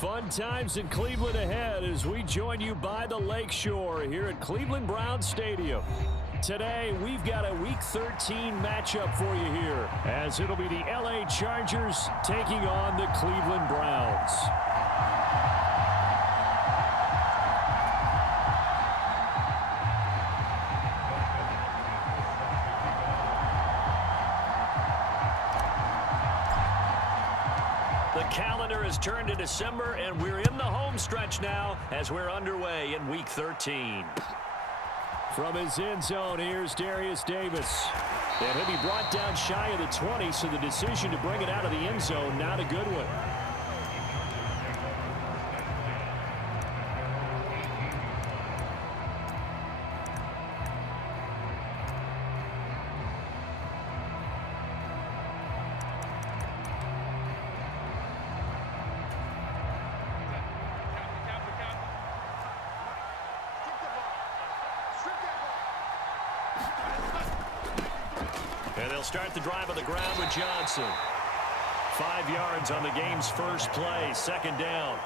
Fun times in Cleveland ahead as we join you by the Lakeshore here at Cleveland Browns Stadium. Today, we've got a Week 13 matchup for you here, as it'll be the LA Chargers taking on the Cleveland Browns. The calendar has turned to December, and we're in the home stretch now as we're underway in Week 13. From his end zone, here's Darius Davis. And he'll be brought down shy of the 20, so the decision to bring it out of the end zone, not a good one. And they'll start the drive on the ground with Johnson. 5 yards on the game's first play, second down.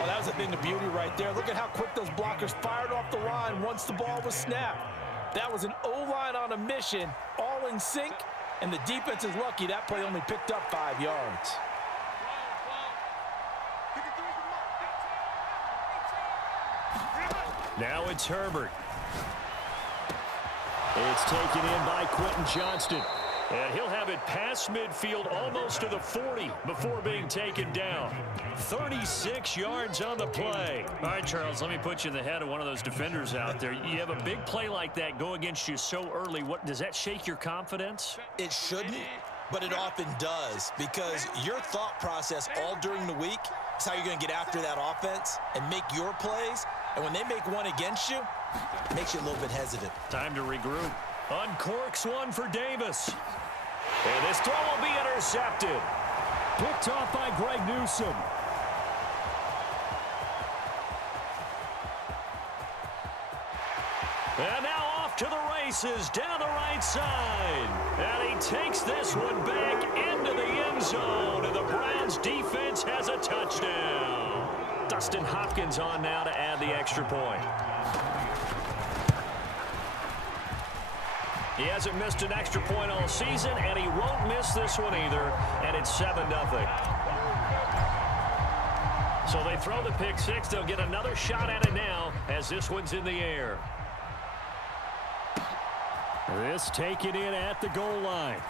Oh, that was a thing of beauty right there. Look at how quick those blockers fired off the line once the ball was snapped. That was an O-line on a mission, all in sync, and the defense is lucky that play only picked up 5 yards. Now it's Herbert. It's taken in by Quentin Johnston. And he'll have it past midfield almost to the 40 before being taken down. 36 yards on the play. All right, Charles, let me put you in the head of one of those defenders out there. You have a big play like that go against you so early. Does that shake your confidence? It shouldn't, but it often does, because your thought process all during the week is how you're going to get after that offense and make your plays. And when they make one against you, it makes you a little bit hesitant. Time to regroup. Uncorks one for Davis. And this throw will be intercepted. Picked off by Greg Newsome. And now off to the races down the right side. And he takes this one back into the end zone. And the Browns defense has a touchdown. Dustin Hopkins on now to add the extra point. He hasn't missed an extra point all season, and he won't miss this one either, and it's 7-0. So they throw the pick six. They'll get another shot at it now as this one's in the air. This taken in at the goal line.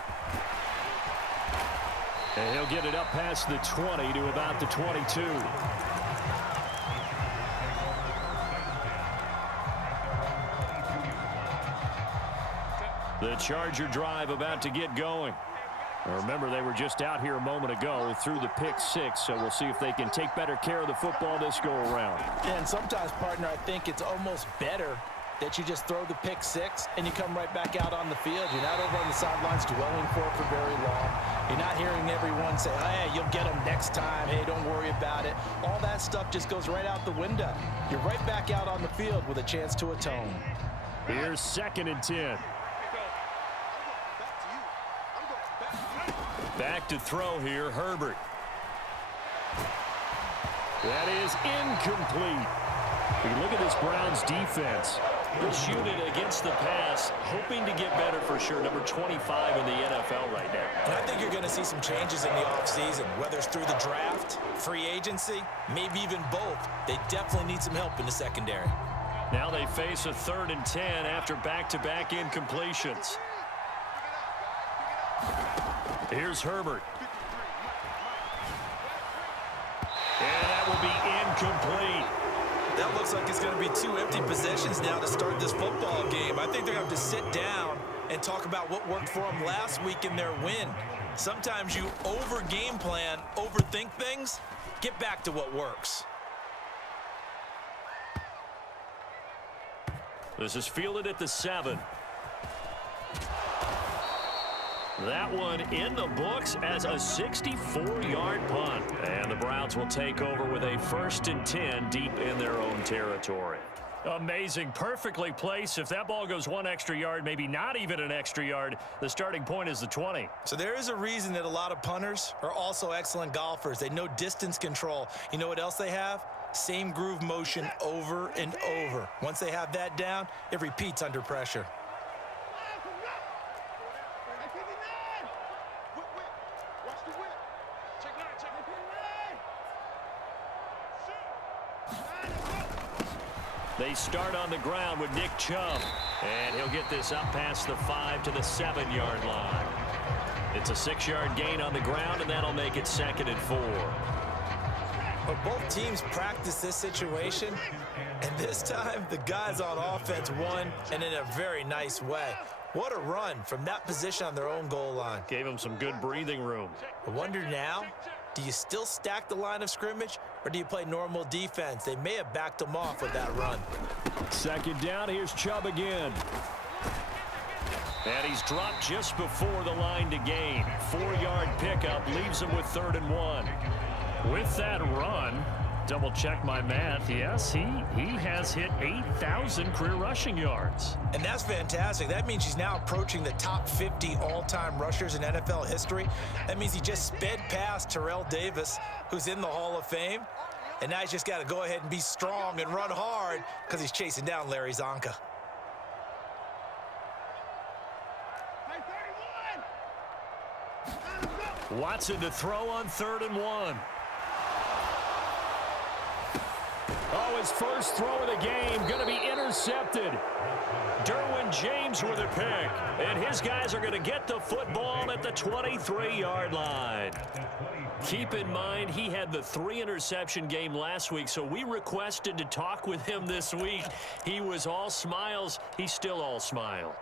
And he'll get it up past the 20 to about the 22. The Charger drive about to get going. Remember, they were just out here a moment ago through the pick six, so we'll see if they can take better care of the football this go-around. And sometimes, partner, I think it's almost better that you just throw the pick six and you come right back out on the field. You're not over on the sidelines dwelling for it for very long. You're not hearing everyone say, hey, you'll get them next time. Hey, don't worry about it. All that stuff just goes right out the window. You're right back out on the field with a chance to atone. Here's 2nd and 10. Back to throw here, Herbert. That is incomplete. We look at this Browns defense. This unit against the pass, hoping to get better for sure. Number 25 in the NFL right now. And I think you're going to see some changes in the offseason, whether it's through the draft, free agency, maybe even both. They definitely need some help in the secondary. Now they face a 3rd and 10 after back-to-back incompletions. Here's Herbert. And that will be incomplete. That looks like it's going to be 2 empty possessions now to start this football game. I think they're going to have to sit down and talk about what worked for them last week in their win. Sometimes you over-game plan, overthink things. Get back to what works. This is fielded at the 7. That one in the books as a 64-yard punt. And the Browns will take over with a 1st and 10 deep in their own territory. Amazing. Perfectly placed. If that ball goes 1 extra yard, maybe not even an extra yard, the starting point is the 20. So there is a reason that a lot of punters are also excellent golfers. They know distance control. You know what else they have? Same groove motion over and over. Once they have that down, it repeats under pressure. They start on the ground with Nick Chubb. And he'll get this up past the 5 to the 7-yard line. It's a 6-yard gain on the ground, and that'll make it 2nd and 4. But both teams practice this situation, and this time the guys on offense won, and in a very nice way. What a run from that position on their own goal line. Gave them some good breathing room. I wonder now, do you still stack the line of scrimmage, or do you play normal defense? They may have backed them off with that run. 2nd down, here's Chubb again. And he's dropped just before the line to gain. 4-yard pickup leaves him with 3rd and 1. With that run, double check my math. Yes, he has hit 8,000 career rushing yards. And that's fantastic. That means he's now approaching the top 50 all-time rushers in NFL history. That means he just sped past Terrell Davis, who's in the Hall of Fame. And now he's just got to go ahead and be strong and run hard because he's chasing down Larry Zonka. Watson to throw on 3rd and 1. Oh, his first throw of the game going to be intercepted. Derwin James with a pick. And his guys are going to get the football at the 23-yard line. Keep in mind, he had the 3-interception game last week, so we requested to talk with him this week. He was all smiles. He's still all smile.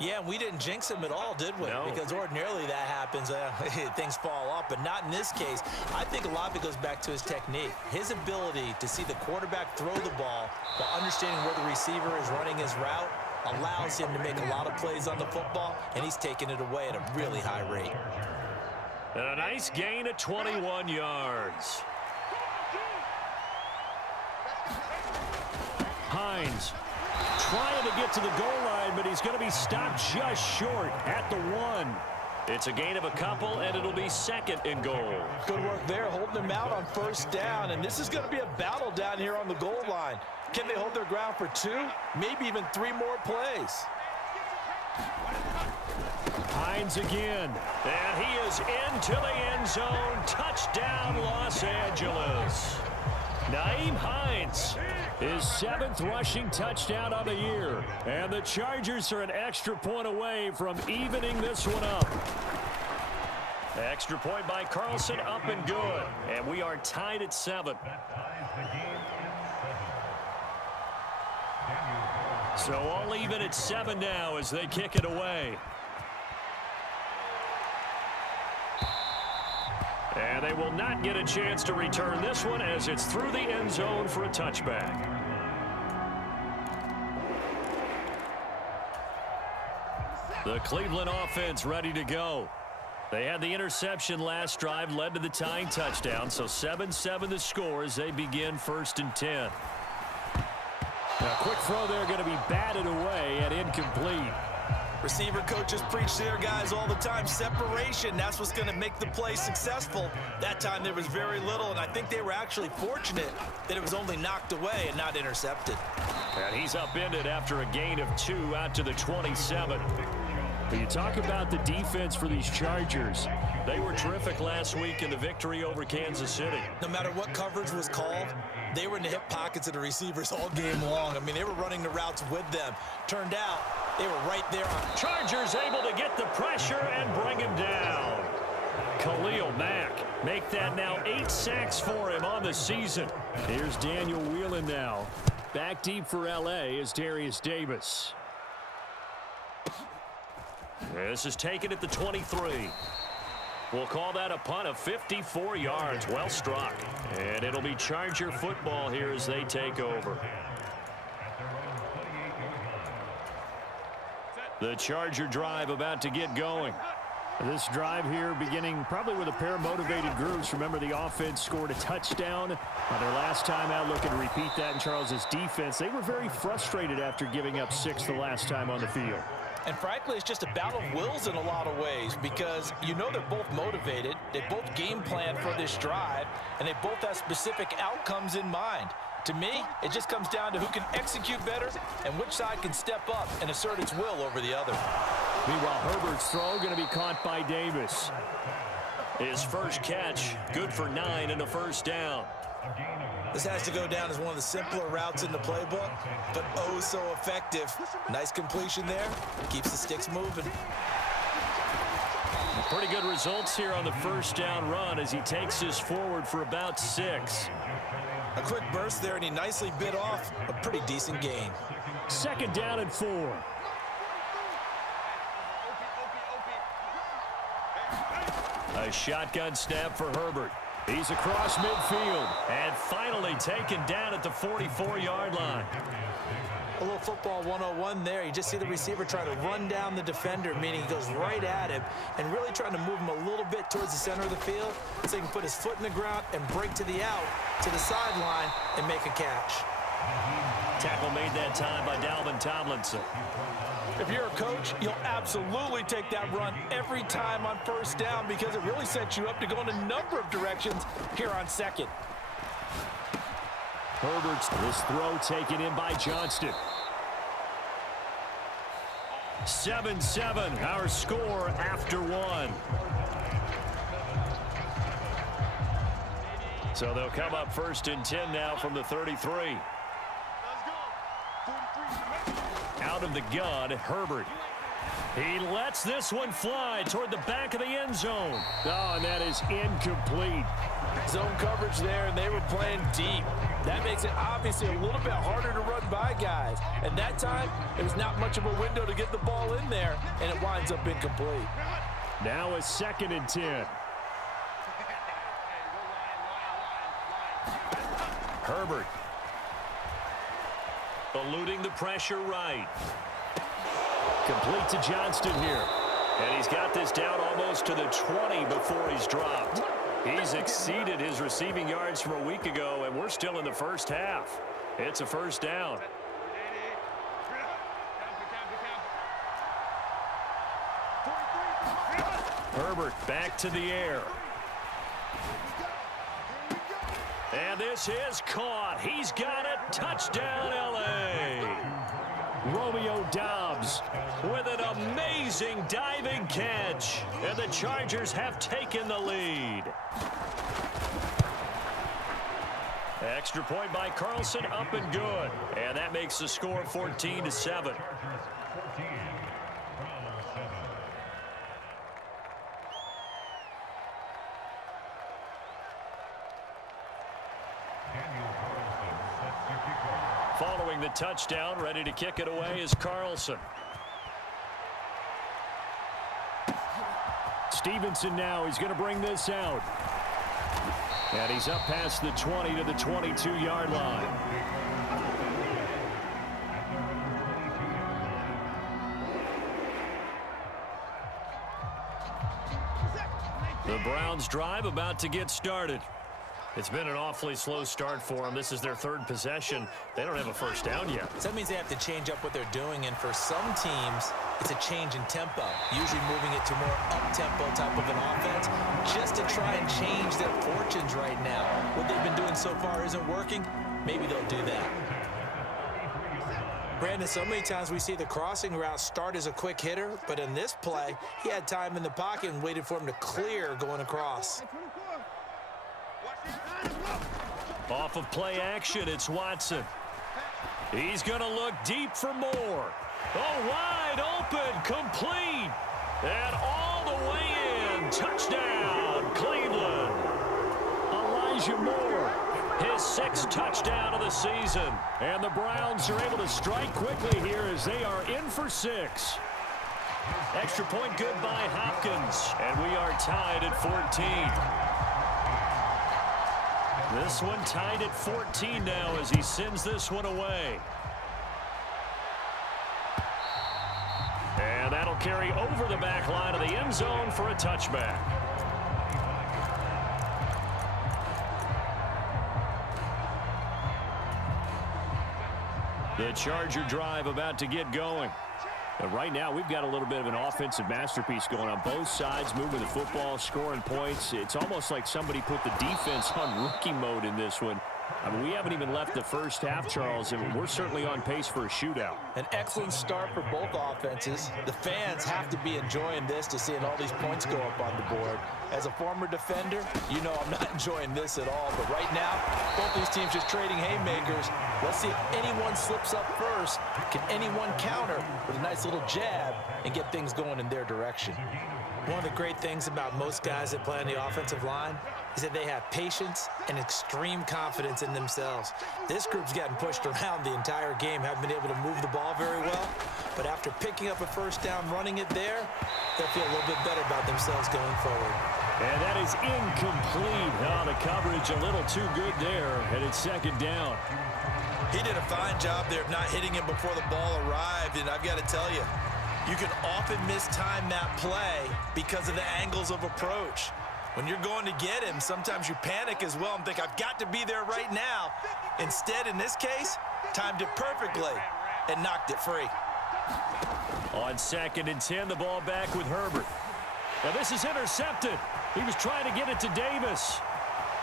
Yeah, and we didn't jinx him at all, did we? No. Because ordinarily that happens, things fall off, but not in this case. I think a lot of it goes back to his technique. His ability to see the quarterback throw the ball while understanding where the receiver is running his route allows him to make a lot of plays on the football, and he's taking it away at a really high rate. And a nice gain of 21 yards. Hines trying to get to the goal line, but he's going to be stopped just short at the 1. It's a gain of a couple, and it'll be 2nd and goal. Good work there, holding them out on 1st down, and this is going to be a battle down here on the goal line. Can they hold their ground for 2, maybe even 3 more plays? Hines again, and he is into the end zone. Touchdown, Los Angeles. Nyheim Hines, his 7th rushing touchdown of the year. And the Chargers are an extra point away from evening this one up. Extra point by Carlson, up and good. And we are tied at 7. So all even at 7 now as they kick it away. And they will not get a chance to return this one as it's through the end zone for a touchback. The Cleveland offense ready to go. They had the interception last drive, led to the tying touchdown, so 7-7 the score as they begin 1st and 10. Now, a quick throw there going to be batted away and incomplete. Receiver coaches preach to their guys all the time. Separation, that's what's going to make the play successful. That time there was very little, and I think they were actually fortunate that it was only knocked away and not intercepted. And he's upended after a gain of 2 out to the 27. When you talk about the defense for these Chargers, they were terrific last week in the victory over Kansas City. No matter what coverage was called, they were in the hip pockets of the receivers all game long. I mean, they were running the routes with them. Turned out, they were right there on. Chargers able to get the pressure and bring him down. Khalil Mack make that now 8 sacks for him on the season. Here's Daniel Whelan now. Back deep for L.A. is Darius Davis. This is taken at the 23. We'll call that a punt of 54 yards. Well struck. And it'll be Charger football here as they take over. The Charger drive about to get going. This drive here beginning probably with a pair of motivated groups. Remember, the offense scored a touchdown on their last time out. Looking to repeat that in Charles's defense. They were very frustrated after giving up 6 the last time on the field. And frankly, it's just a battle of wills in a lot of ways because you know they're both motivated. They both game plan for this drive, and they both have specific outcomes in mind. To me, it just comes down to who can execute better and which side can step up and assert its will over the other. Meanwhile, Herbert's throw going to be caught by Davis. His first catch, good for 9 and a first down. This has to go down as one of the simpler routes in the playbook, but oh so effective. Nice completion there. Keeps the sticks moving. Pretty good results here on the first down run as he takes this forward for about 6. A quick burst there, and he nicely bit off a pretty decent gain. Second down and 4. A shotgun snap for Herbert. He's across midfield and finally taken down at the 44-yard line. A little football 101 there. You just see the receiver try to run down the defender, meaning he goes right at him and really trying to move him a little bit towards the center of the field so he can put his foot in the ground and break to the out, to the sideline, and make a catch. Tackle made that time by Dalvin Tomlinson. If you're a coach, you'll absolutely take that run every time on first down because it really sets you up to go in a number of directions here on second. Herbert's this throw taken in by Johnston. 7-7, our score after 1. So they'll come up first and 10 now from the 33. Out of the gun, Herbert. He lets this one fly toward the back of the end zone. Oh, and that is incomplete. Zone coverage there, and they were playing deep. That makes it obviously a little bit harder to run by guys. And that time, it was not much of a window to get the ball in there, and it winds up incomplete. Now a 2nd and 10. Herbert. Eluding the pressure right. Complete to Johnston here. And he's got this down almost to the 20 before he's dropped. He's exceeded his receiving yards from a week ago, and we're still in the first half. It's a first down. Herbert back to the air. And this is caught. He's got it. Touchdown, L.A. Romeo Doubs with an amazing diving catch. And the Chargers have taken the lead. Extra point by Carlson, up and good. And that makes the score 14-7. Following the touchdown, ready to kick it away is Carlson. Stevenson now, he's going to bring this out. And he's up past the 20 to the 22-yard line. The Browns drive about to get started. It's been an awfully slow start for them. This is their 3rd possession. They don't have a first down yet. So that means they have to change up what they're doing, and for some teams, it's a change in tempo, usually moving it to more up-tempo type of an offense, just to try and change their fortunes right now. What they've been doing so far isn't working. Maybe they'll do that. Brandon, so many times we see the crossing route start as a quick hitter, but in this play, he had time in the pocket and waited for him to clear going across. Off of play action, it's Watson. He's going to look deep for more. Oh, wide open, complete. And all the way in. Touchdown, Cleveland. Elijah Moore, his 6th touchdown of the season. And the Browns are able to strike quickly here as they are in for 6. Extra point good by Hopkins. And we are tied at 14. This one tied at 14 now as he sends this one away. And that'll He'll carry over the back line of the end zone for a touchback. The Charger drive about to get going. And right now, we've got a little bit of an offensive masterpiece going on both sides, moving the football, scoring points. It's almost like somebody put the defense on rookie mode in this one. I mean, we haven't even left the first half, Charles, and we're certainly on pace for a shootout. An excellent start for both offenses. The fans have to be enjoying this to seeing all these points go up on the board. As a former defender, you know I'm not enjoying this at all. But right now, both these teams just trading haymakers. Let's see if anyone slips up first. Can anyone counter with a nice little jab and get things going in their direction? One of the great things about most guys that play on the offensive line is that they have patience and extreme confidence in themselves. This group's gotten pushed around the entire game, haven't been able to move the ball very well. But after picking up a first down, running it there, they'll feel a little bit better about themselves going forward. And that is incomplete. Oh, the coverage a little too good there, and it's second down. He did a fine job there of not hitting him before the ball arrived, and I've got to tell you, you can often mistime that play because of the angles of approach. When you're going to get him, sometimes you panic as well and think, I've got to be there right now. Instead, in this case, timed it perfectly and knocked it free. On 2nd and 10, the ball back with Herbert. Now this is intercepted. He was trying to get it to Davis.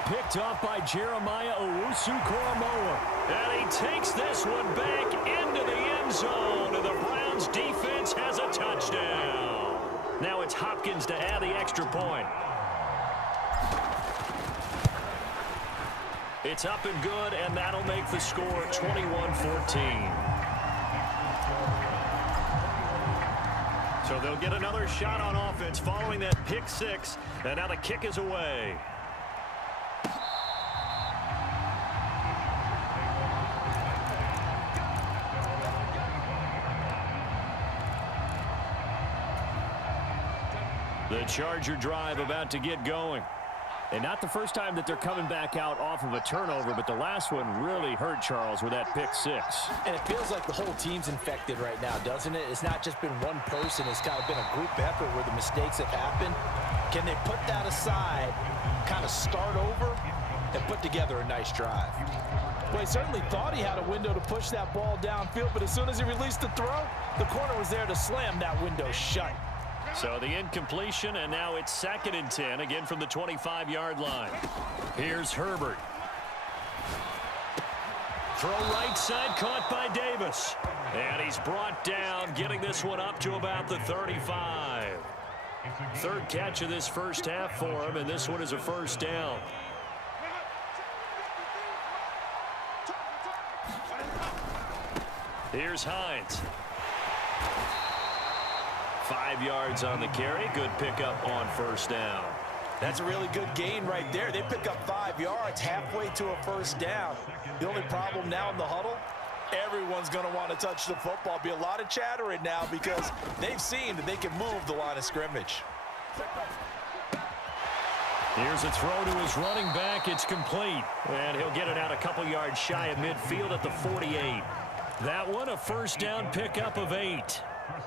Picked off by Jeremiah Owusu-Koramoah. And he takes this one back into the end zone. And the Browns defense has a touchdown. Now it's Hopkins to add the extra point. It's up and good, and that'll make the score 21-14. So they'll get another shot on offense following that pick six, and now the kick is away. The Charger drive about to get going. And not the first time that they're coming back out off of a turnover, but the last one really hurt Charles with that pick six. And it feels like the whole team's infected right now, doesn't it? It's not just been one person. It's kind of been a group effort where the mistakes have happened. Can they put that aside, kind of start over, and put together a nice drive? Well, he certainly thought he had a window to push that ball downfield, but as soon as he released the throw, the corner was there to slam that window shut. So the incompletion, and now it's 2nd and 10, again from the 25-yard line. Here's Herbert. Throw right side, caught by Davis. And he's brought down, getting this one up to about the 35. Third catch of this first half for him, and this one is a first down. Here's Hines. 5 yards on the carry. Good pickup on first down. That's a really good gain right there. They pick up 5 yards halfway to a first down. The only problem now in the huddle, everyone's going to want to touch the football. Be a lot of chatter right now because they've seen that they can move the line of scrimmage. Here's a throw to his running back. It's complete. And he'll get it out a couple yards shy of midfield at the 48. That one a first down pickup of 8.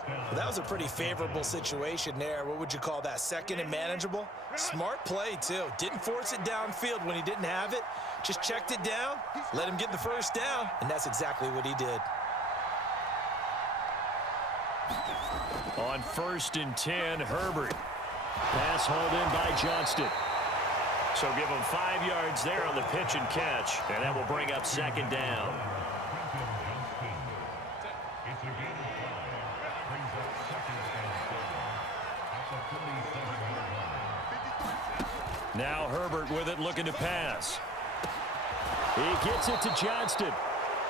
Well, that was a pretty favorable situation there. What would you call that? 2nd and manageable? Smart play, too. Didn't force it downfield when he didn't have it. Just checked it down, let him get the first down, and that's exactly what he did. On 1st and 10, Herbert. Pass hauled in by Johnston. So give him 5 yards there on the pitch and catch, and that will bring up 2nd down. Now Herbert with it, looking to pass. He gets it to Johnston.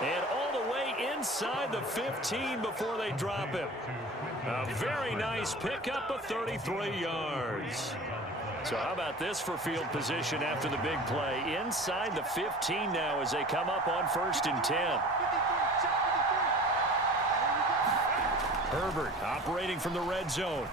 And all the way inside the 15 before they drop him. A very nice pickup of 33 yards. So how about this for field position after the big play? Inside the 15 now as they come up on 1st and 10. Herbert operating from the red zone.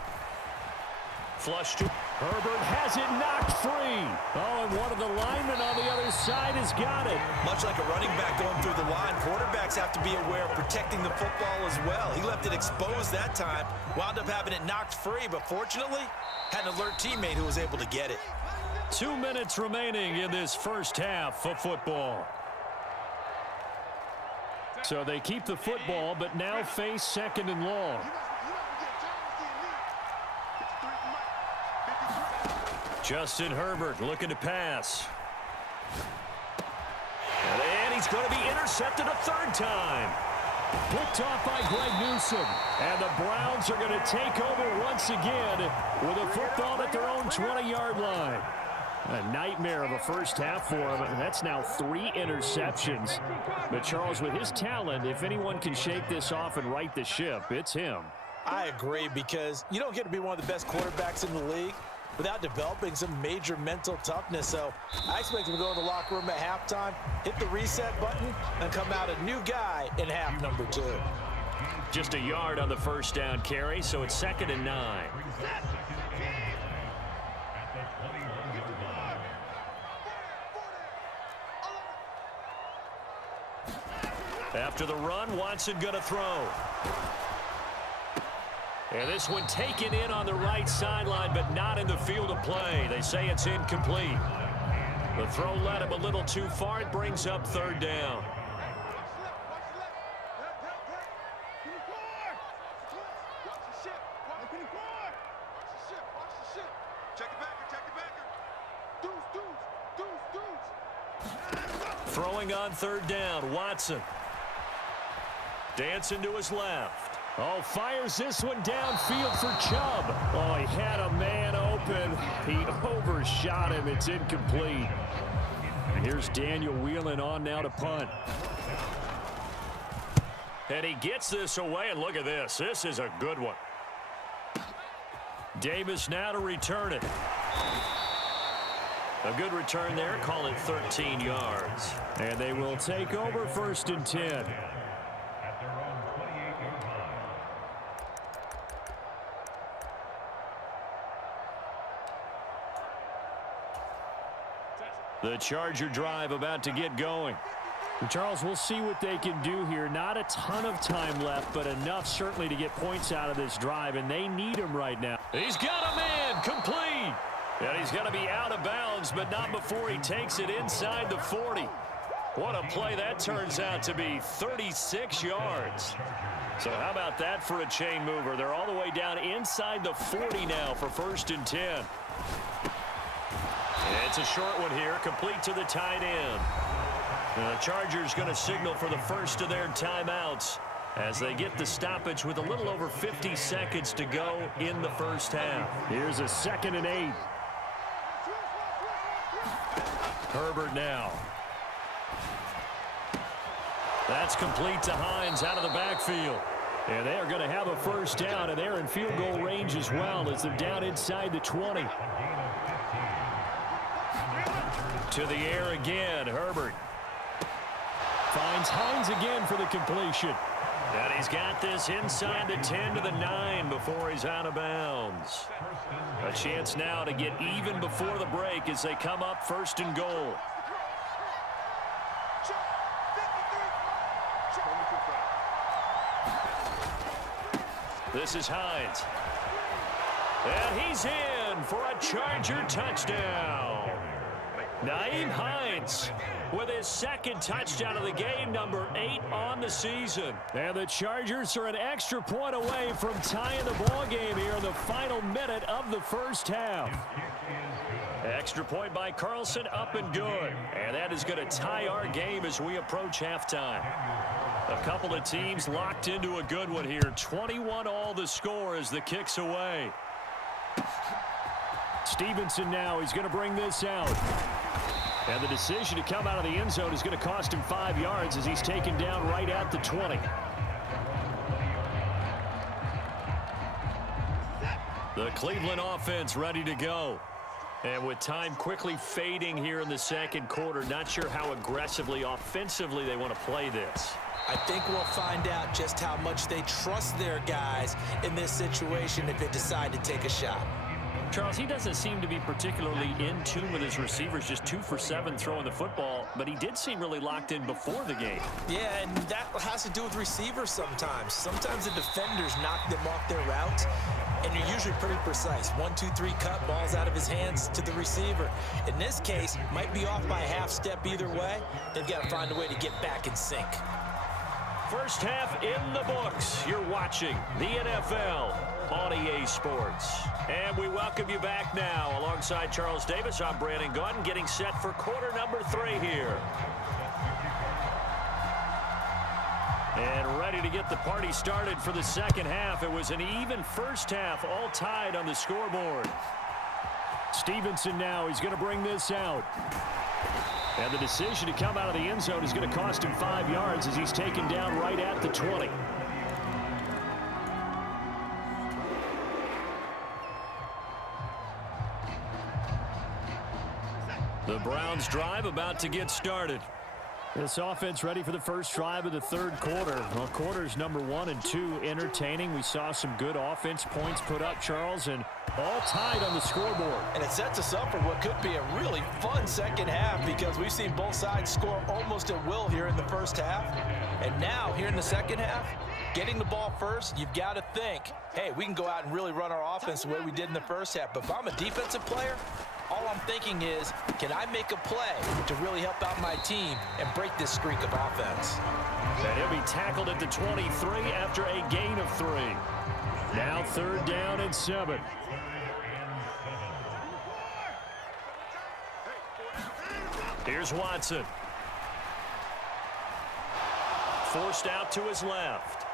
Flush to Herbert, has it knocked free. Oh, and one of the linemen on the other side has got it. Much like a running back going through the line, quarterbacks quarterbacks have to be aware of protecting the football as well. He left it exposed that time, wound up having it knocked free, but fortunately, had an alert teammate who was able to get it. 2 minutes remaining in this first half of football. So they keep the football, but now face 2nd and long. Justin Herbert looking to pass. And he's going to be intercepted a 3rd time. Picked off by Greg Newsome. And the Browns are going to take over once again with a football at their own 20-yard line. A nightmare of a first half for him, and that's now 3 interceptions. But Charles, with his talent, if anyone can shake this off and right the ship, it's him. I agree, because you don't get to be one of the best quarterbacks in the league without developing some major mental toughness. So I expect him to go in the locker room at halftime, hit the reset button, and come out a new guy in half number 2. Just a yard on the first down carry, so it's 2nd and 9. After the run, Watson going to throw. And this one taken in on the right sideline, but not in the field of play. They say it's incomplete. The throw led him a little too far. It brings up 3rd down. Throwing on 3rd down, Watson. Dancing to his left. Oh, fires this one downfield for Chubb. Oh, he had a man open. He overshot him. It's incomplete. And here's Daniel wheeling on now to punt. And he gets this away, and look at this. This is a good one. Davis now to return it. A good return there. Call it 13 yards. And they will take over 1st and 10. The Charger drive about to get going. Charles, we'll see what they can do here. Not a ton of time left, but enough certainly to get points out of this drive, and they need him right now. He's got a man, complete. And he's going to be out of bounds, but not before he takes it inside the 40. What a play that turns out to be, 36 yards. So how about that for a chain mover? They're all the way down inside the 40 now for 1st and 10. It's a short one here, complete to the tight end. The Chargers going to signal for the first of their timeouts as they get the stoppage with a little over 50 seconds to go in the first half. Here's a 2nd and 8. Herbert now. That's complete to Hines out of the backfield. And they are going to have a first down, and they're in field goal range as well as they're down inside the 20. To the air again, Herbert. Finds Hines again for the completion. And he's got this inside the 10 to the 9 before he's out of bounds. A chance now to get even before the break as they come up 1st and goal. This is Hines. And he's in for a Charger touchdown. Nyheim Hines with his 2nd touchdown of the game, number 8 on the season. And the Chargers are an extra point away from tying the ball game here in the final minute of the first half. Extra point by Carlson, up and good. And that is going to tie our game as we approach halftime. A couple of teams locked into a good one here. 21 all the score as the kick's away. Stevenson now, he's going to bring this out. And the decision to come out of the end zone is going to cost him 5 yards as he's taken down right at the 20. The Cleveland offense ready to go. And with time quickly fading here in the second quarter, not sure how aggressively, offensively they want to play this. I think we'll find out just how much they trust their guys in this situation if they decide to take a shot. Charles, he doesn't seem to be particularly in tune with his receivers, just 2 for 7 throwing the football, but he did seem really locked in before the game. Yeah, and that has to do with receivers sometimes. Sometimes the defenders knock them off their route, and you're usually pretty precise. 1, 2, 3 cut, balls out of his hands to the receiver. In this case, might be off by a half step either way. They've got to find a way to get back in sync. First half in the books. You're watching the NFL on EA Sports. And we welcome you back now. Alongside Charles Davis, I'm Brandon Gaudin, getting set for quarter number 3 here. And ready to get the party started for the second half. It was an even first half, all tied on the scoreboard. Stevenson now, he's going to bring this out. And the decision to come out of the end zone is going to cost him 5 yards as he's taken down right at the 20. The Browns drive about to get started. This offense ready for the first drive of the third quarter. Well, quarters number 1 and 2 entertaining. We saw some good offense points put up, Charles, and all tied on the scoreboard. And it sets us up for what could be a really fun second half because we've seen both sides score almost at will here in the first half. And now, here in the second half, getting the ball first, you've got to think, hey, we can go out and really run our offense the way we did in the first half. But if I'm a defensive player, all I'm thinking is, can I make a play to really help out my team and break this streak of offense? And he'll be tackled at the 23 after a gain of 3. Now 3rd down and 7. Here's Watson. Forced out to his left.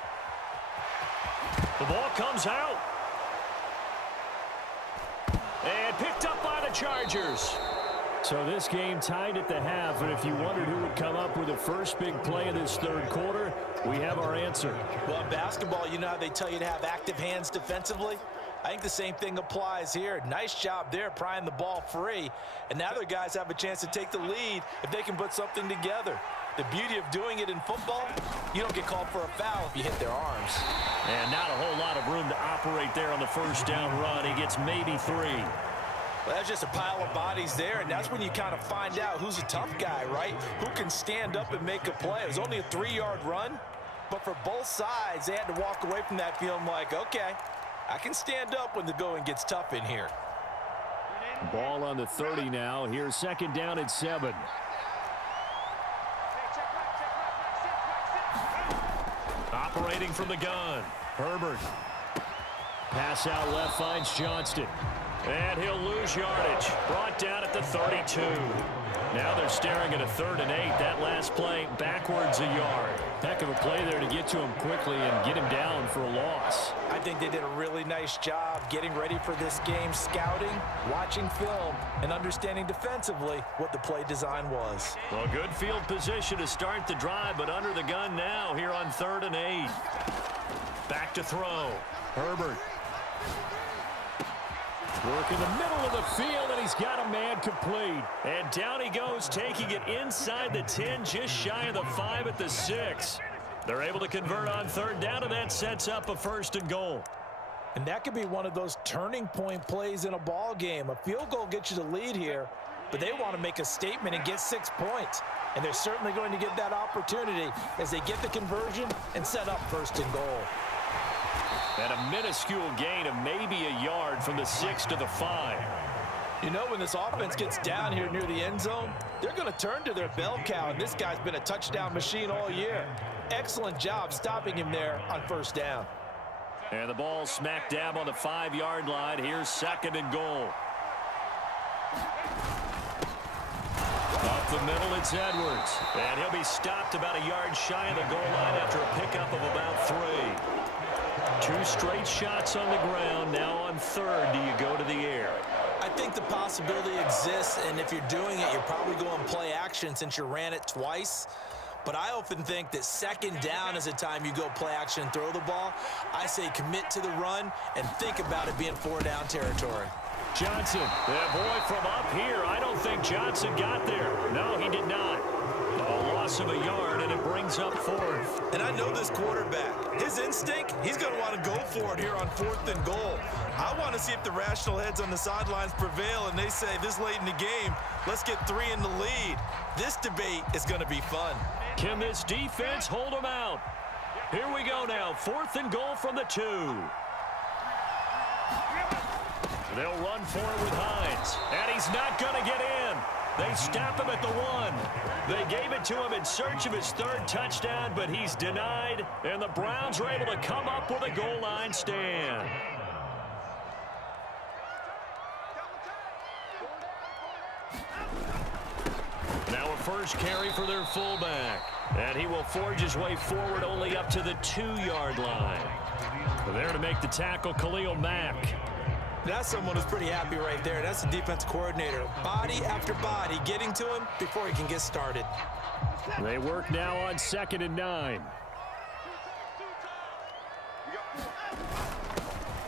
The ball comes out. And picked up by the Chargers. So this game tied at the half, and if you wondered who would come up with the first big play of this third quarter, we have our answer. Well, in basketball, you know how they tell you to have active hands defensively? I think the same thing applies here. Nice job there prying the ball free, and now their guys have a chance to take the lead if they can put something together. The beauty of doing it in football, you don't get called for a foul if you hit their arms. And not a whole lot of room to operate there on the first down run. He gets maybe 3. Well, that's just a pile of bodies there, and that's when you kind of find out who's a tough guy, right? Who can stand up and make a play. It was only a 3-yard run, but for both sides, they had to walk away from that feeling like, okay, I can stand up when the going gets tough in here. Ball on the 30 now. Here's 2nd down and 7. Operating from the gun. Herbert. Pass out left finds Johnston. And he'll lose yardage. Brought down at the 32. Now they're staring at a 3rd and 8. That last play backwards a yard. Heck of a play there to get to him quickly and get him down for a loss. I think they did a really nice job getting ready for this game, scouting, watching film, and understanding defensively what the play design was. Well, good field position to start the drive, but under the gun now here on 3rd and 8. Back to throw. Herbert. Work in the middle of the field, and he's got a man complete. And down he goes, taking it inside the 10, just shy of the 5 at the 6. They're able to convert on 3rd down, and that sets up a 1st and goal. And that could be one of those turning point plays in a ball game. A field goal gets you the lead here, but they want to make a statement and get 6 points. And they're certainly going to get that opportunity as they get the conversion and set up 1st and goal. And a minuscule gain of maybe a yard from the 6 to the 5. You know, when this offense gets down here near the end zone, they're going to turn to their bell cow, and this guy's been a touchdown machine all year. Excellent job stopping him there on 1st down. And the ball smack dab on the 5-yard line. Here's 2nd and goal. Up the middle, it's Edwards. And he'll be stopped about a yard shy of the goal line after a pickup of about 3. 2 straight shots on the ground. Now on 3rd, do you go to the air? I think the possibility exists, and if you're doing it, you're probably going play action since you ran it twice. But I often think that 2nd down is the time you go play action and throw the ball. I say commit to the run and think about it being 4-down territory. Johnson, that boy from up here, I don't think Johnson got there. No, he did not. A loss of a yard, and it brings up 4th. And I know this quarterback. His instinct, he's going to want to go for it here on 4th and goal. I want to see if the rational heads on the sidelines prevail, and they say this late in the game, let's get 3 in the lead. This debate is going to be fun. Can this defense hold them out? Here we go now, 4th and goal from the 2. They'll run for it with Hines, and he's not going to get in. They stop him at the 1. They gave it to him in search of his 3rd touchdown, but he's denied, and the Browns are able to come up with a goal line stand. Now a first carry for their fullback, and he will forge his way forward only up to the 2-yard line. There to make the tackle, Khalil Mack. That's someone who's pretty happy right there. That's the defense coordinator. Body after body getting to him before he can get started. They work now on 2nd and 9.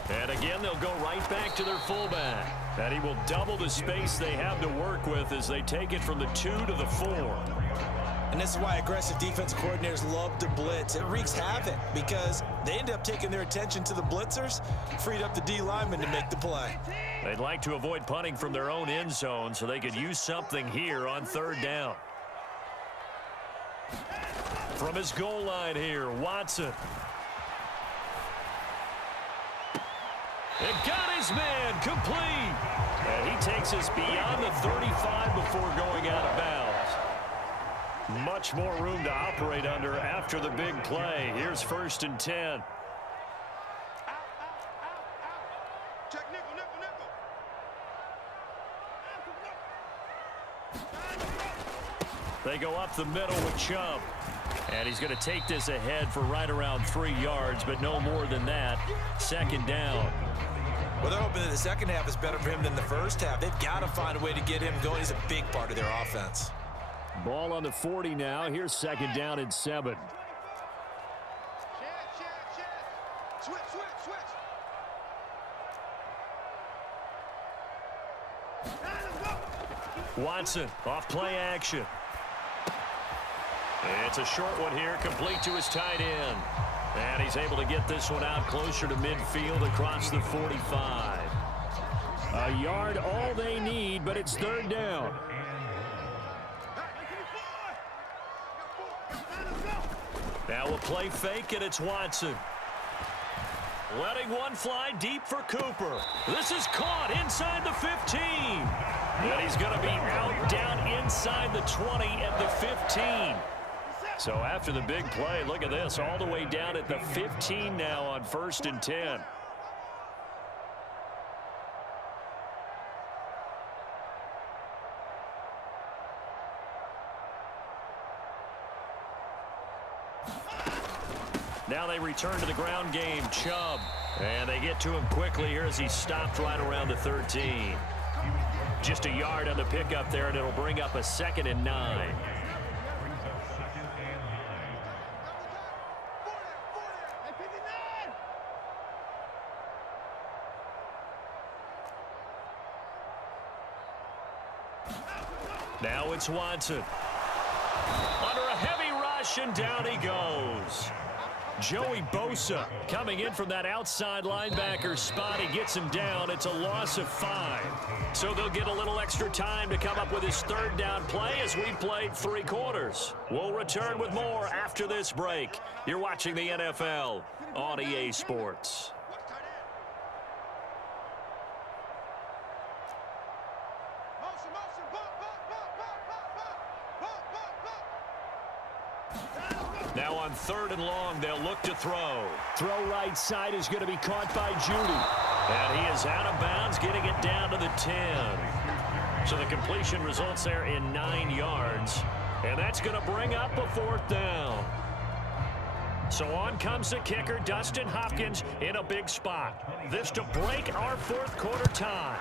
And again, they'll go right back to their fullback. And he will double the space they have to work with as they take it from the 2 to the 4. And this is why aggressive defense coordinators love to blitz. It wreaks havoc because they end up taking their attention to the blitzers, freed up the D lineman to make the play. They'd like to avoid punting from their own end zone so they could use something here on 3rd down. From his goal line here, Watson. It got his man complete. And he takes us beyond the 35 before going out of bounds. Much more room to operate under after the big play. Here's 1st and 10. Check nickel, nickel, nickel. They go up the middle with Chubb. And he's going to take this ahead for right around 3 yards, but no more than that. 2nd down. Well, they're hoping that the second half is better for him than the first half. They've got to find a way to get him going. He's a big part of their offense. Ball on the 40 now. Here's 2nd down and 7. Switch, switch, switch. Watson off play action. It's a short one here, complete to his tight end. And he's able to get this one out closer to midfield across the 45. A yard all they need, but it's 3rd down. Now a play fake, and it's Watson. Letting one fly deep for Cooper. This is caught inside the 15. And he's going to be out down inside the 20 at the 15. So after the big play, look at this, all the way down at the 15 now on 1st and 10. Now they return to the ground game, Chubb. And they get to him quickly here as he's stopped right around the 13. Just a yard on the pickup there, and it'll bring up a 2nd and 9. Now it's Watson. Under a heavy rush, and down he goes. Joey Bosa coming in from that outside linebacker spot. He gets him down. It's a loss of 5. So they'll get a little extra time to come up with his 3rd down play as we played 3 quarters. We'll return with more after this break. You're watching the NFL on EA Sports. Now on 3rd and long, they'll look to throw. Throw right side is going to be caught by Judy. And he is out of bounds, getting it down to the 10. So the completion results there in 9 yards. And that's going to bring up a 4th down. So on comes the kicker, Dustin Hopkins, in a big spot. This to break our 4th quarter tie.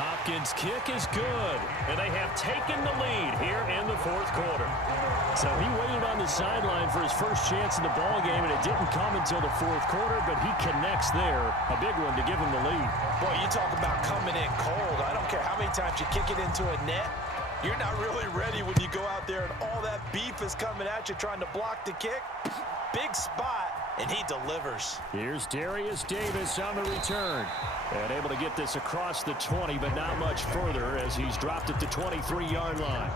Hopkins' kick is good, and they have taken the lead here in the 4th quarter. So he waited on the sideline for his first chance in the ball game, and it didn't come until the 4th quarter, but he connects there, a big one to give him the lead. Boy, you talk about coming in cold. I don't care how many times you kick it into a net. You're not really ready when you go out there and all that beef is coming at you trying to block the kick. Big spot, and he delivers. Here's Darius Davis on the return. And able to get this across the 20, but not much further as he's dropped at the 23-yard line.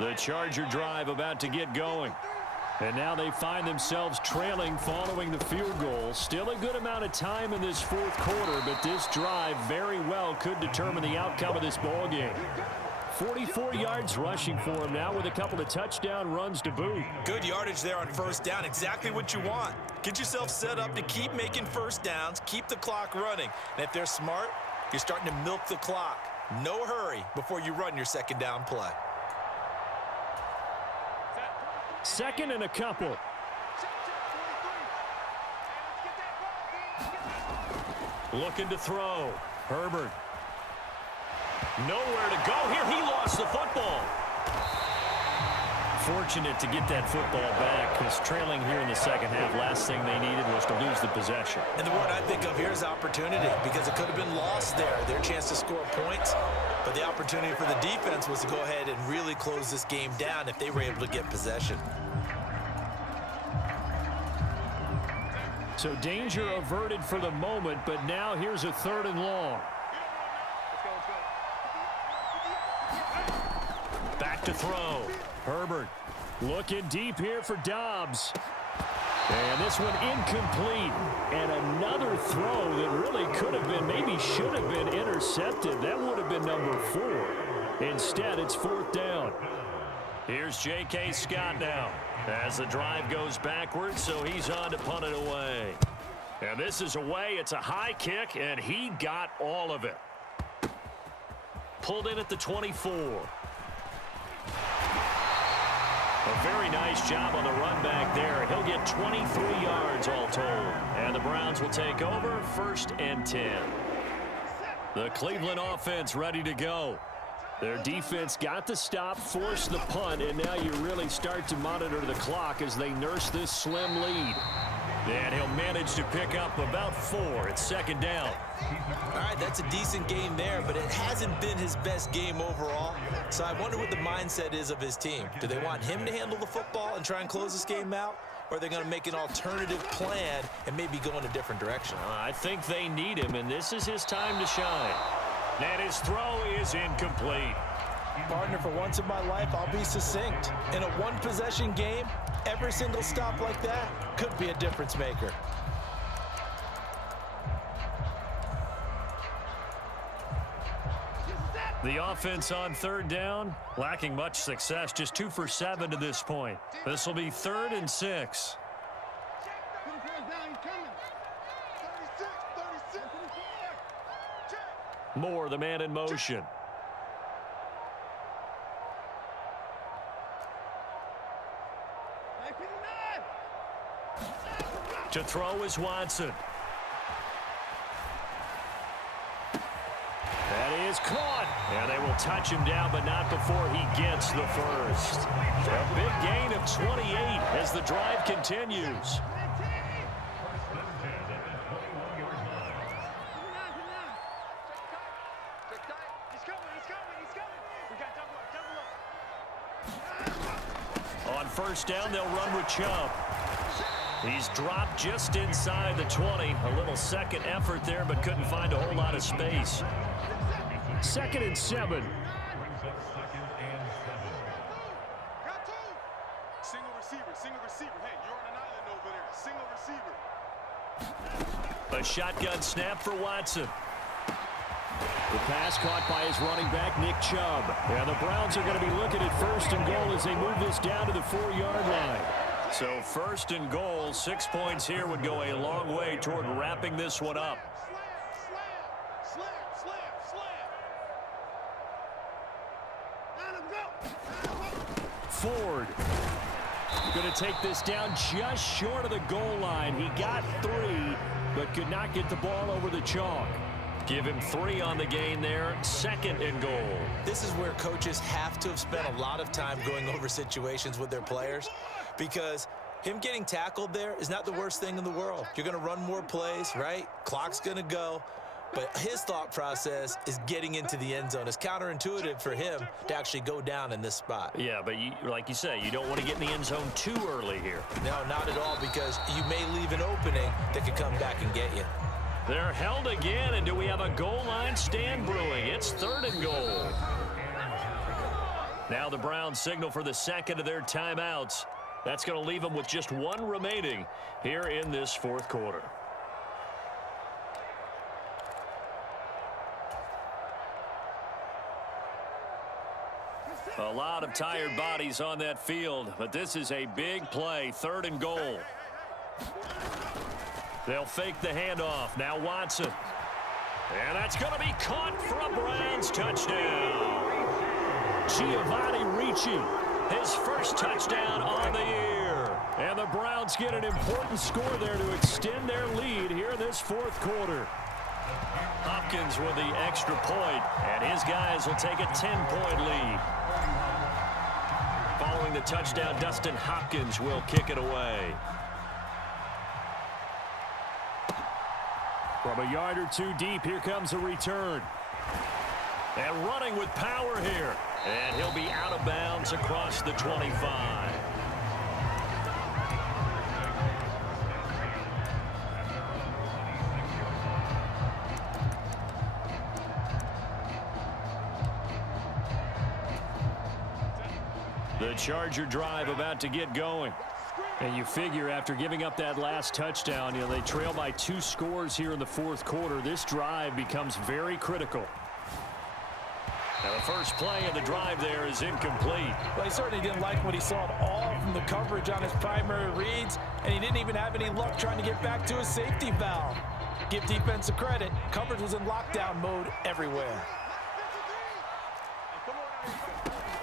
The Charger drive about to get going. And now they find themselves trailing following the field goal. Still a good amount of time in this fourth quarter, but this drive very well could determine the outcome of this ball game. 44 yards rushing for him now with a couple of touchdown runs to boot. Good yardage there on first down. Exactly what you want. Get yourself set up to keep making first downs, keep the clock running. And if they're smart, you're starting to milk the clock. No hurry before you run your second down play. Second and a couple. Looking to throw. Herbert. Nowhere to go here. He lost the football. Fortunate to get that football back because trailing here in the second half, last thing they needed was to lose the possession. And the word I think of here is opportunity because it could have been lost there. Their chance to score points. But the opportunity for the defense was to go ahead and really close this game down if they were able to get possession. So danger averted for the moment, but now here's a third and long. Back to throw. Herbert looking deep here for Dobbs. And this one incomplete. And another throw that really could have been, maybe should have been intercepted. That would have been number 4. Instead, it's fourth down. Here's J.K. Scott now as the drive goes backwards, so he's on to punt it away. And this is away. It's a high kick, and he got all of it. Pulled in at the 24. A very nice job on the run back there. He'll get 23 yards all told. And the Browns will take over, 1st and 10. The Cleveland offense ready to go. Their defense got the stop, forced the punt, and now you really start to monitor the clock as they nurse this slim lead. And he'll manage to pick up about 4. It's second down. All right, that's a decent game there, but it hasn't been his best game overall. So I wonder what the mindset is of his team. Do they want him to handle the football and try and close this game out? Or are they going to make an alternative plan and maybe go in a different direction? I think they need him, and this is his time to shine. And his throw is incomplete. Partner, for once in my life, I'll be succinct. In a one-possession game, every single stop like that could be a difference maker. The offense on third down, lacking much success, just 2 for 7 to this point. This will be 3rd and 6. Moore, the man in motion. To throw is Watson. That is caught. And they will touch him down, but not before he gets the first. A big gain of 28 as the drive continues. On first down, they'll run with Chubb. He's dropped just inside the 20. A little second effort there, but couldn't find a whole lot of space. 2nd and 7. Got 2. Single receiver. Hey, you're on an island over there. Single receiver. A shotgun snap for Watson. The pass caught by his running back, Nick Chubb. And the Browns are going to be looking at 1st and goal as they move this down to the 4-yard line. So 1st and goal, 6 points here would go a long way toward wrapping this one up. Ford going to take this down just short of the goal line. He got 3, but could not get the ball over the chalk. Give him 3 on the gain there. 2nd and goal. This is where coaches have to have spent a lot of time going over situations with their players, because Him getting tackled there is not the worst thing in the world. You're going to run more plays, right? Clock's going to go. But his thought process is getting into the end zone. It's counterintuitive for him to actually go down in this spot. Yeah, but like you say, you don't want to get in the end zone too early here. No, not at all, because you may leave an opening that could come back and get you. They're held again, and do we have a goal line stand brewing? It's 3rd and goal. Now the Browns signal for the second of their timeouts. That's going to leave them with just 1 remaining here in this 4th quarter. A lot of tired bodies on that field, but this is a big play, 3rd and goal. They'll fake the handoff. Now Watson. And that's going to be caught for a Browns touchdown. Giovanni Ricci, his first touchdown on the year. And the Browns get an important score there to extend their lead here in this 4th quarter. Hopkins with the extra point, and his guys will take a 10-point lead. Following the touchdown, Dustin Hopkins will kick it away. From a yard or 2 deep, here comes a return. And running with power here. And he'll be out of bounds across the 25. The Charger drive about to get going. And you figure after giving up that last touchdown, they trail by 2 scores here in the 4th quarter. This drive becomes very critical. Now the first play of the drive there is incomplete. Well, he certainly didn't like what he saw at all from the coverage on his primary reads, and he didn't even have any luck trying to get back to his safety valve. Give defense a credit. Coverage was in lockdown mode everywhere.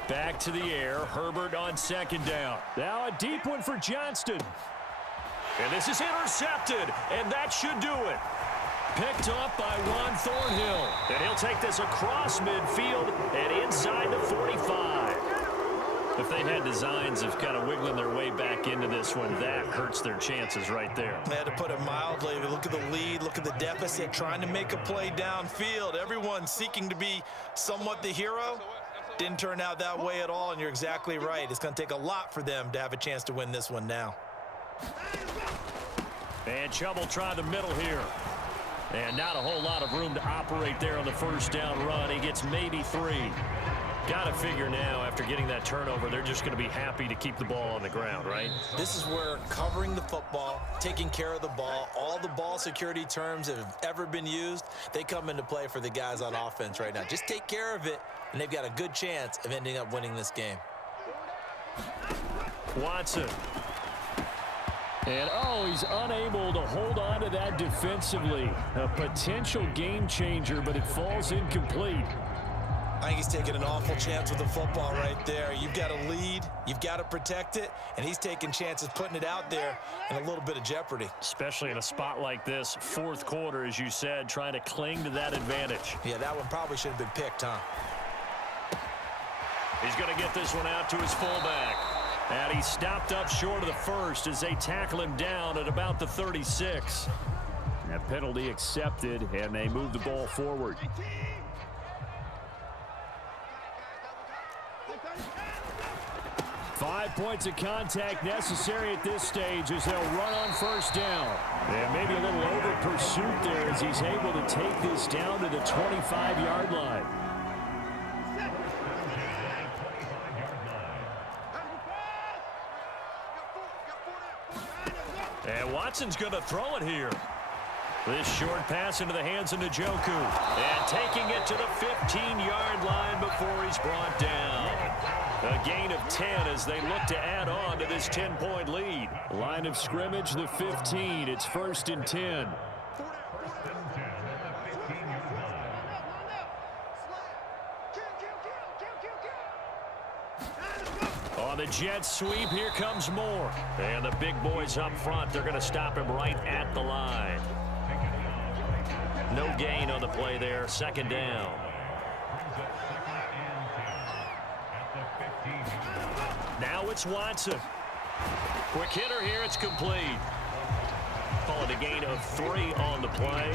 Back to the air. Herbert on 2nd down. Now a deep one for Johnston. And this is intercepted, and that should do it. Picked up by Juan Thornhill. And he'll take this across midfield and inside the 45. If they had designs of kind of wiggling their way back into this one, that hurts their chances right there. They had to put it mildly. Look at the lead. Look at the deficit. Trying to make a play downfield. Everyone seeking to be somewhat the hero. Didn't turn out that way at all, and you're exactly right. It's going to take a lot for them to have a chance to win this one now. And Chubb will try the middle here. And not a whole lot of room to operate there on the 1st down run. He gets maybe 3. Got to figure now, after getting that turnover, they're just going to be happy to keep the ball on the ground, right? This is where covering the football, taking care of the ball, all the ball security terms that have ever been used, they come into play for the guys on offense right now. Just take care of it, and they've got a good chance of ending up winning this game. Watson. And, he's unable to hold on to that defensively. A potential game changer, but it falls incomplete. I think he's taking an awful chance with the football right there. You've got a lead, you've got to protect it, and he's taking chances putting it out there in a little bit of jeopardy. Especially in a spot like this, 4th quarter, as you said, trying to cling to that advantage. Yeah, that one probably should have been picked, huh? He's going to get this one out to his fullback. And he stopped up short of the 1st as they tackle him down at about the 36. That penalty accepted, and they move the ball forward. 5 points of contact necessary at this stage as they'll run on 1st down. And maybe a little over pursuit there as he's able to take this down to the 25-yard line. And Watson's going to throw it here. This short pass into the hands of Njoku. And taking it to the 15-yard line before he's brought down. A gain of 10 as they look to add on to this 10-point lead. Line of scrimmage, the 15. It's 1st and 10. On the jet sweep, here comes Moore. And the big boys up front, they're going to stop him right at the line. No gain on the play there, 2nd down. Now it's Watson. Quick hitter here. It's complete. Call it a gain of 3 on the play.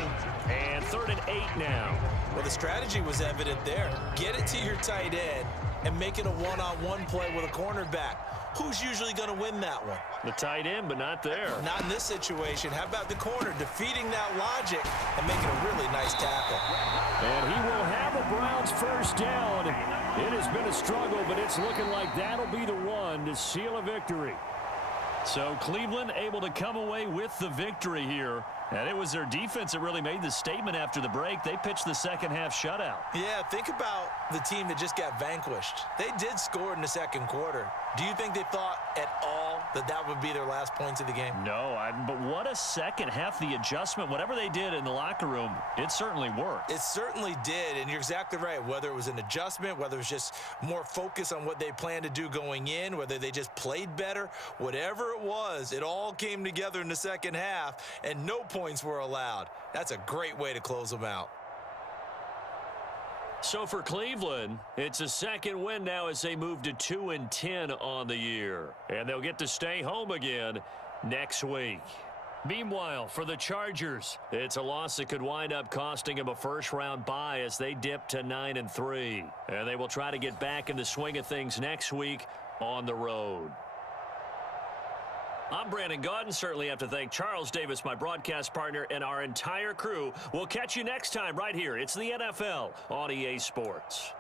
And 3rd and 8 now. Well, the strategy was evident there. Get it to your tight end and make it a one-on-one play with a cornerback. Who's usually going to win that one? The tight end, but not there. Not in this situation. How about the corner defeating that logic and making a really nice tackle? And he will have a Browns first down. It has been a struggle, but it's looking like that'll be the one to seal a victory. So Cleveland able to come away with the victory here. And it was their defense that really made the statement after the break. They pitched the second half shutout. Yeah, think about the team that just got vanquished. They did score in the second quarter. Do you think they thought at all that that would be their last points of the game? No, but what a second half. The adjustment, whatever they did in the locker room, it certainly worked. It certainly did, and you're exactly right. Whether it was an adjustment, whether it was just more focus on what they planned to do going in, whether they just played better, whatever it was, it all came together in the second half, and no points were allowed. That's a great way to close them out. So for Cleveland, it's a second win now as they move to 2-10 on the year. And they'll get to stay home again next week. Meanwhile, for the Chargers, it's a loss that could wind up costing them a first-round bye as they dip to 9-3. And they will try to get back in the swing of things next week on the road. I'm Brandon Gaudin. Certainly have to thank Charles Davis, my broadcast partner, and our entire crew. We'll catch you next time right here. It's the NFL on EA Sports.